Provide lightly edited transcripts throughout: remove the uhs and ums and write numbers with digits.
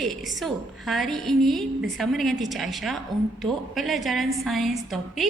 Okey, so hari ini bersama dengan Teacher Aisyah untuk pelajaran sains topik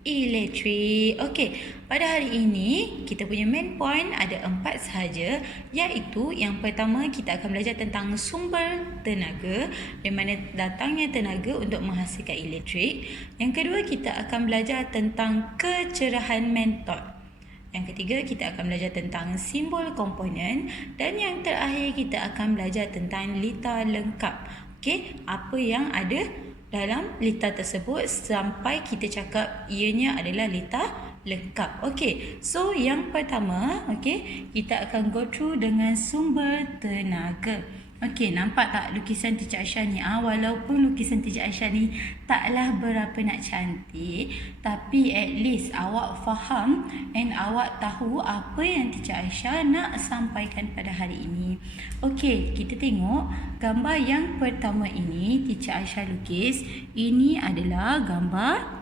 elektrik. Okey, pada hari ini kita punya main point ada 4 sahaja, iaitu yang pertama kita akan belajar tentang sumber tenaga, di mana datangnya tenaga untuk menghasilkan elektrik. Yang kedua kita akan belajar tentang kecerahan metod. Yang ketiga, kita akan belajar tentang simbol komponen. Dan yang terakhir, kita akan belajar tentang litar lengkap. Okey, apa yang ada dalam litar tersebut sampai kita cakap ianya adalah litar lengkap. Okey, so yang pertama, okey, kita akan go through dengan sumber tenaga. Okey, nampak tak lukisan Teacher Aisyah ni? Walaupun lukisan Teacher Aisyah ni taklah berapa nak cantik, tapi at least awak faham and awak tahu apa yang Teacher Aisyah nak sampaikan pada hari ini. Okey, kita tengok gambar yang pertama ini Teacher Aisyah lukis. Ini adalah gambar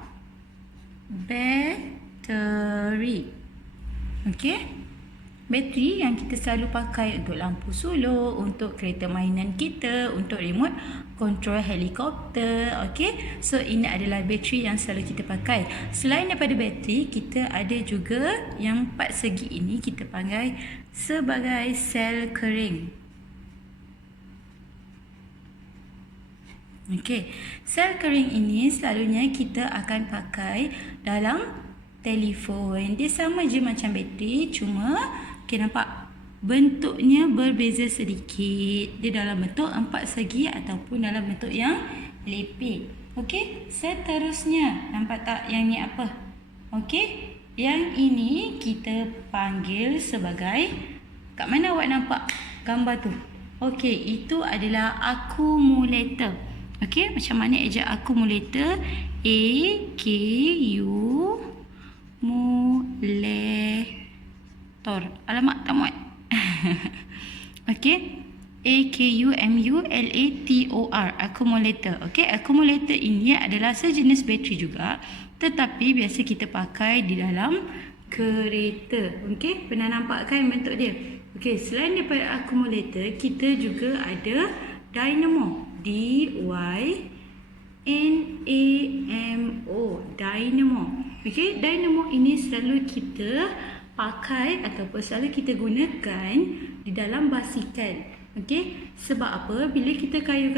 bateri. Okey. Bateri yang kita selalu pakai untuk lampu sulur, untuk kereta mainan kita, untuk remote control helikopter. Okey, so ini adalah bateri yang selalu kita pakai. Selain daripada bateri, kita ada juga yang 4 segi ini kita panggil sebagai sel kering. Okey, sel kering ini selalunya kita akan pakai dalam telefon. Dia sama je macam bateri, cuma okay, nampak bentuknya berbeza sedikit. Dia dalam bentuk 4 segi ataupun dalam bentuk yang lepit. Okey, seterusnya nampak tak yang ni apa? Okey, yang ini kita panggil sebagai, kat mana awak nampak gambar tu? Okey, itu adalah akumulator. Okey, macam mana ejak akumulator? Akumulator. Alamak, tak muat. Okey. Akumulator. Akumulator. Okey, akumulator ini adalah sejenis bateri juga, tetapi biasa kita pakai di dalam kereta. Okey, pernah nampak kan bentuk dia? Okey, selain daripada akumulator, kita juga ada dynamo. D-Y-N-A-M-O. Dynamo. Okey, dynamo ini selalu kita pakai ataupun selalu kita gunakan di dalam basikal. Okey, sebab apa? Bila kita kayu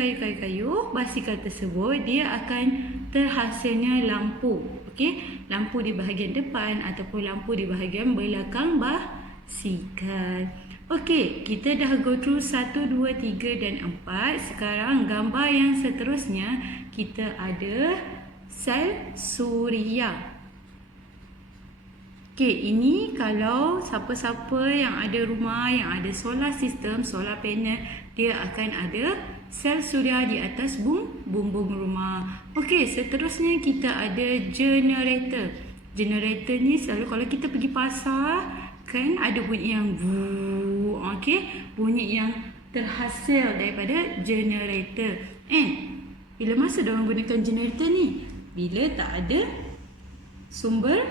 basikal tersebut, dia akan terhasilnya lampu. Okey, lampu di bahagian depan ataupun lampu di bahagian belakang basikal. Okey, kita dah go through 1, 2, 3 dan 4. Sekarang gambar yang seterusnya kita ada sel suria. Okey, ini kalau siapa-siapa yang ada rumah yang ada solar system, solar panel, dia akan ada sel suria di atas bumbung rumah. Okey, seterusnya kita ada generator. Generator ni selalu kalau kita pergi pasar, kan ada bunyi yang vuuu. Okey, bunyi yang terhasil daripada generator. Bila masa diorang gunakan generator ni? Bila tak ada sumber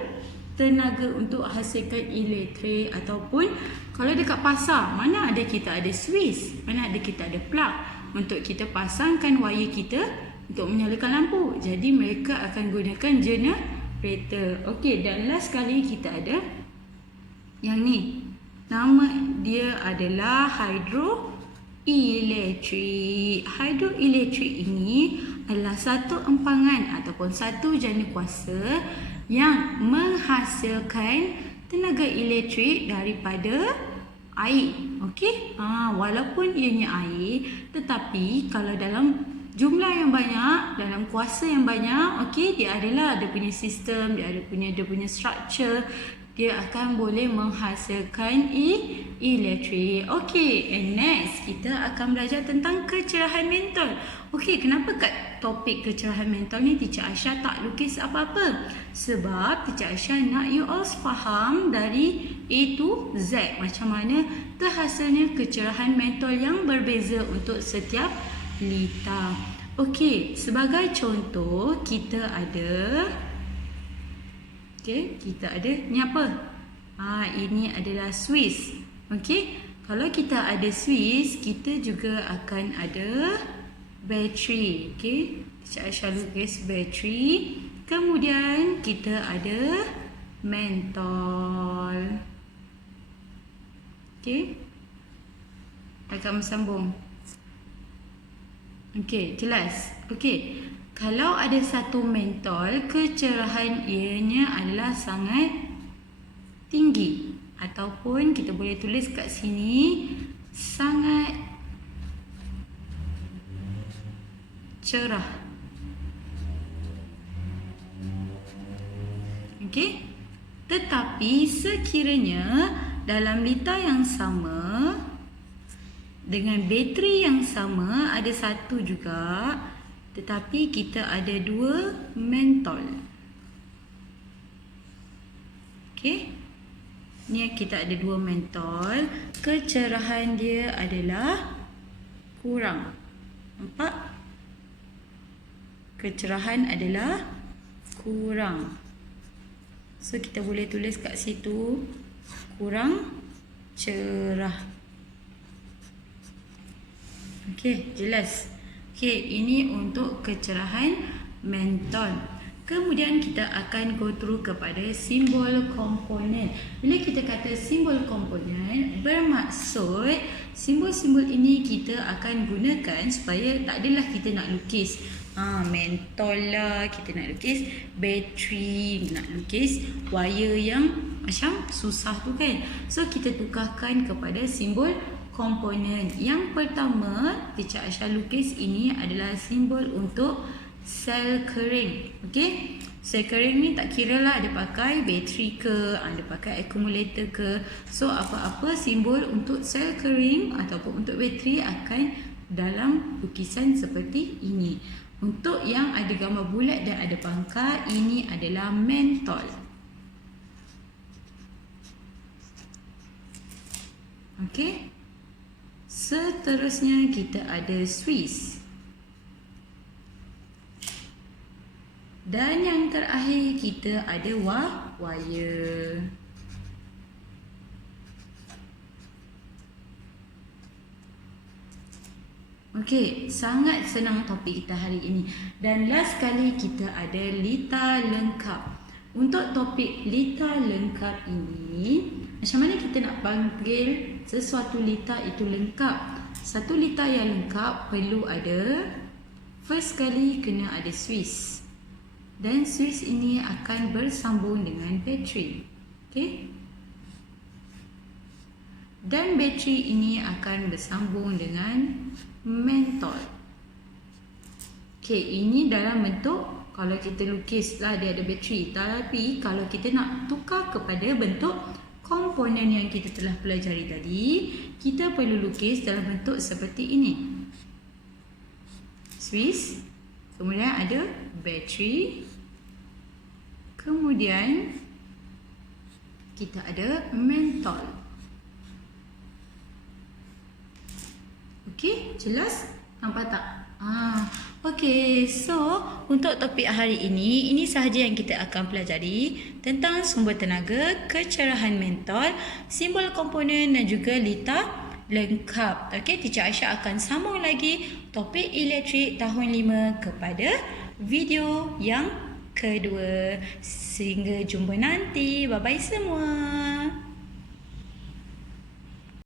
tenaga untuk hasilkan elektrik, ataupun kalau dekat pasar, mana ada kita ada switch, mana ada kita ada plug untuk kita pasangkan wire kita untuk menyalakan lampu. Jadi mereka akan gunakan generator. Okey, dan last sekali kita ada yang ni. Nama dia adalah hidroelektrik. Hidroelektrik ini adalah satu empangan ataupun satu jana kuasa yang menghasilkan tenaga elektrik daripada air. Okey, walaupun ianya air, tetapi kalau dalam jumlah yang banyak, dalam kuasa yang banyak, okey, dia punya sistem, dia punya structure, dia akan boleh menghasilkan elektrik. Okey, and next kita akan belajar tentang kecerahan mentol. Okey, kenapa kat topik kecerahan mentol ni Teacher Aisyah tak lukis apa-apa? Sebab Teacher Aisyah nak you all faham dari A to Z macam mana terhasilnya kecerahan mentol yang berbeza untuk setiap litar. Okey, sebagai contoh kita ada ni apa? Ini adalah switch. Okey, Kalau kita ada Swiss, kita juga akan ada bateri. Okey, Teacher Aisyah lukis bateri. Kemudian kita ada mentol. Okey, akan bersambung. Okey, jelas. Okey, kalau ada satu mentol, kecerahan ianya adalah sangat tinggi. Ataupun kita boleh tulis kat sini, sangat cerah. Okey. Tetapi sekiranya dalam lita yang sama dengan bateri yang sama, ada satu juga, tetapi kita ada dua mentol. Okey. Ni kita ada dua mentol, kecerahan dia adalah kurang. Nampak? Kecerahan adalah kurang. So kita boleh tulis kat situ kurang cerah. Okey, jelas. Okey, ini untuk kecerahan mentol. Kemudian kita akan go through kepada simbol komponen. Bila kita kata simbol komponen, bermaksud simbol-simbol ini kita akan gunakan supaya tak adalah kita nak lukis mentol lah, kita nak lukis bateri, nak lukis wire yang macam susah tu kan. So kita tukarkan kepada simbol komponen. Yang pertama, Teacher Aisyah lukis ini adalah simbol untuk sel kering. Okey, sel kering ni tak kira lah ada pakai bateri ke, ada pakai akumulator ke. So apa-apa simbol untuk sel kering ataupun untuk bateri akan dalam lukisan seperti ini. Untuk yang ada gambar bulat dan ada pangkal, ini adalah mentol. Okey. Seterusnya kita ada Swiss. Dan yang terakhir kita ada wire. Okey, sangat senang topik kita hari ini. Dan last kali kita ada lita lengkap. Untuk topik lita lengkap ini, macam mana kita nak panggil sesuatu lita itu lengkap? Satu lita yang lengkap perlu ada, first kali kena ada Swiss. Dan Swiss ini akan bersambung dengan bateri. Okey? Dan bateri ini akan bersambung dengan mentol. Okey, ini dalam bentuk kalau kita lukis lah dia ada bateri. Tapi kalau kita nak tukar kepada bentuk komponen yang kita telah pelajari tadi, kita perlu lukis dalam bentuk seperti ini. Swiss, kemudian ada bateri, kemudian kita ada mentol. Okey, jelas? Nampak tak? Okey, so untuk topik hari ini sahaja yang kita akan pelajari tentang sumber tenaga, kecerahan mentol, simbol komponen dan juga lita lengkap. Okey, Teacher Aisyah akan sambung lagi topik elektrik tahun 5 kepada video yang kedua. Sehingga jumpa nanti. Bye-bye semua.